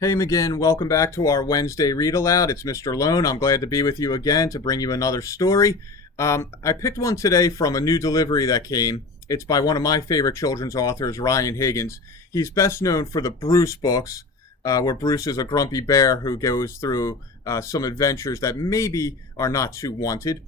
Hey McGinn, welcome back to our Wednesday read aloud. It's Mr. Lohn. I'm glad to be with you again to bring you another story. I picked one today from a new delivery that came. It's by one of my favorite children's authors, Ryan Higgins. He's best known for the Bruce books, where Bruce is a grumpy bear who goes through some adventures that maybe are not too wanted.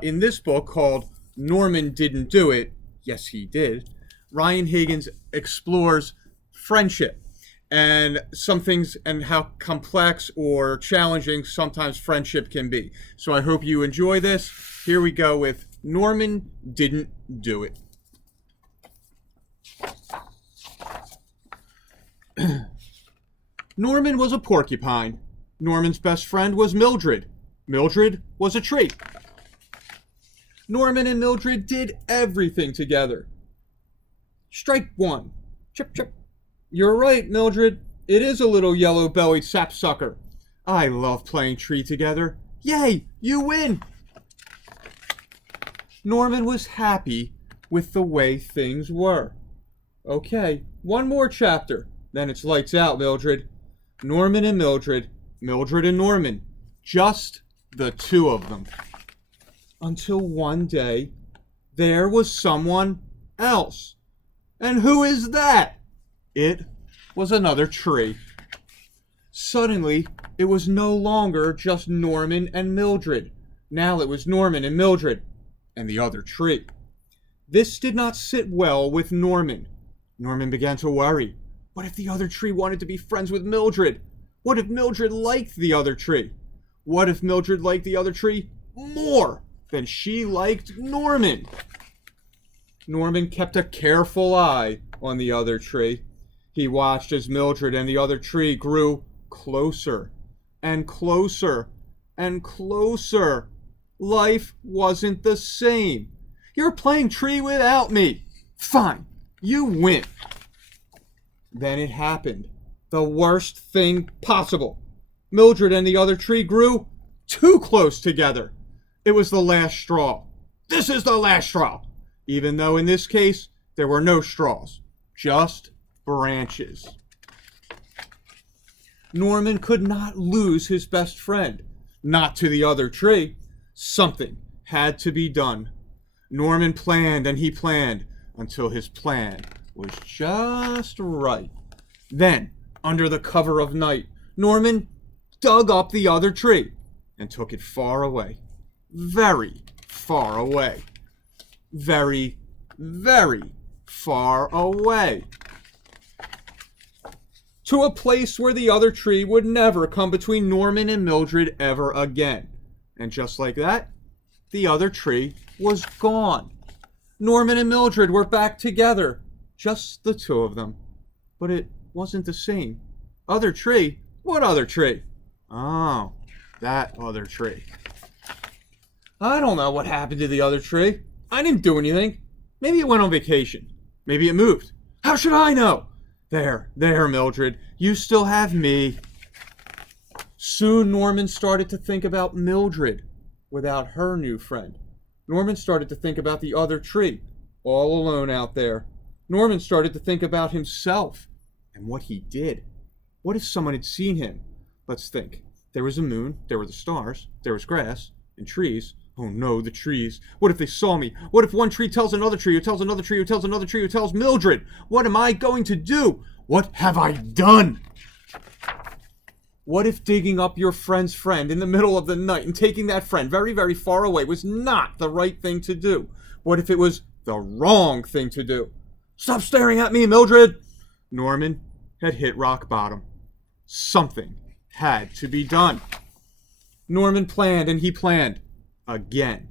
In this book called Norman Didn't Do It, yes he did, Ryan Higgins explores friendship and some things and how complex or challenging sometimes friendship can be. So I hope you enjoy this. Here we go with Norman Didn't Do It. Norman was a porcupine. Norman's best friend was Mildred. Mildred was a tree. Norman and Mildred did everything together. Strike one. Chip, chip. You're right, Mildred. It is a little yellow-bellied sapsucker. I love playing tree together. Yay, you win! Norman was happy with the way things were. Okay, one more chapter. Then it's lights out, Mildred. Norman and Mildred, Mildred and Norman. Just the two of them. Until one day, there was someone else. And who is that? It was another tree. Suddenly, it was no longer just Norman and Mildred. Now it was Norman and Mildred and the other tree. This did not sit well with Norman. Norman began to worry. What if the other tree wanted to be friends with Mildred? What if Mildred liked the other tree? What if Mildred liked the other tree more than she liked Norman? Norman kept a careful eye on the other tree. He watched as Mildred and the other tree grew closer and closer and closer. Life wasn't the same. You're playing tree without me. Fine, you win. Then it happened. The worst thing possible. Mildred and the other tree grew too close together. It was the last straw. This is the last straw. Even though in this case, there were no straws, just branches. Norman could not lose his best friend, not to the other tree. Something had to be done. Norman planned and he planned until his plan was just right. Then, under the cover of night, Norman dug up the other tree and took it far away. Very far away. Very, very far away. To a place where the other tree would never come between Norman and Mildred ever again. And just like that, the other tree was gone. Norman and Mildred were back together, just the two of them. But it wasn't the same. Other tree? What other tree? Oh, that other tree. I don't know what happened to the other tree. I didn't do anything. Maybe it went on vacation. Maybe it moved. How should I know? There, Mildred. You still have me. Soon Norman started to think about Mildred without her new friend. Norman started to think about the other tree, all alone out there. Norman started to think about himself and what he did. What if someone had seen him? Let's think. There was a moon, there were the stars, there was grass and trees. Oh no, the trees. What if they saw me? What if one tree tells another tree, who tells another tree, who tells another tree, who tells Mildred? What am I going to do? What have I done? What if digging up your friend's friend in the middle of the night and taking that friend very, very far away was not the right thing to do? What if it was the wrong thing to do? Stop staring at me, Mildred! Norman had hit rock bottom. Something had to be done. Norman planned and he planned. Again.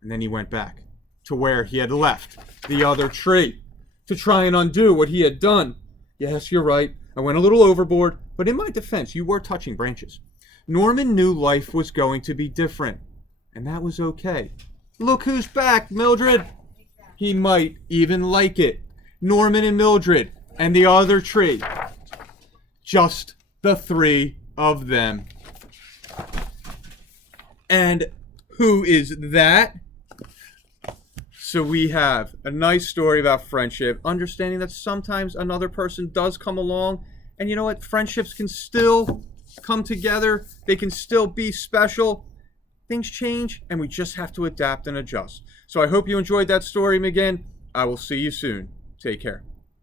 And then he went back to where he had left the other tree to try and undo what he had done. Yes, you're right. I went a little overboard, but in my defense, you were touching branches. Norman knew life was going to be different, and that was okay. Look who's back, Mildred. He might even like it. Norman and Mildred and the other tree. Just the three of them. And who is that? So we have a nice story about friendship, understanding that sometimes another person does come along And you know what? Friendships can still come together. They can still be special. Things change, and we just have to adapt and adjust. So I hope you enjoyed that story, McGinn. I will see you soon. Take care.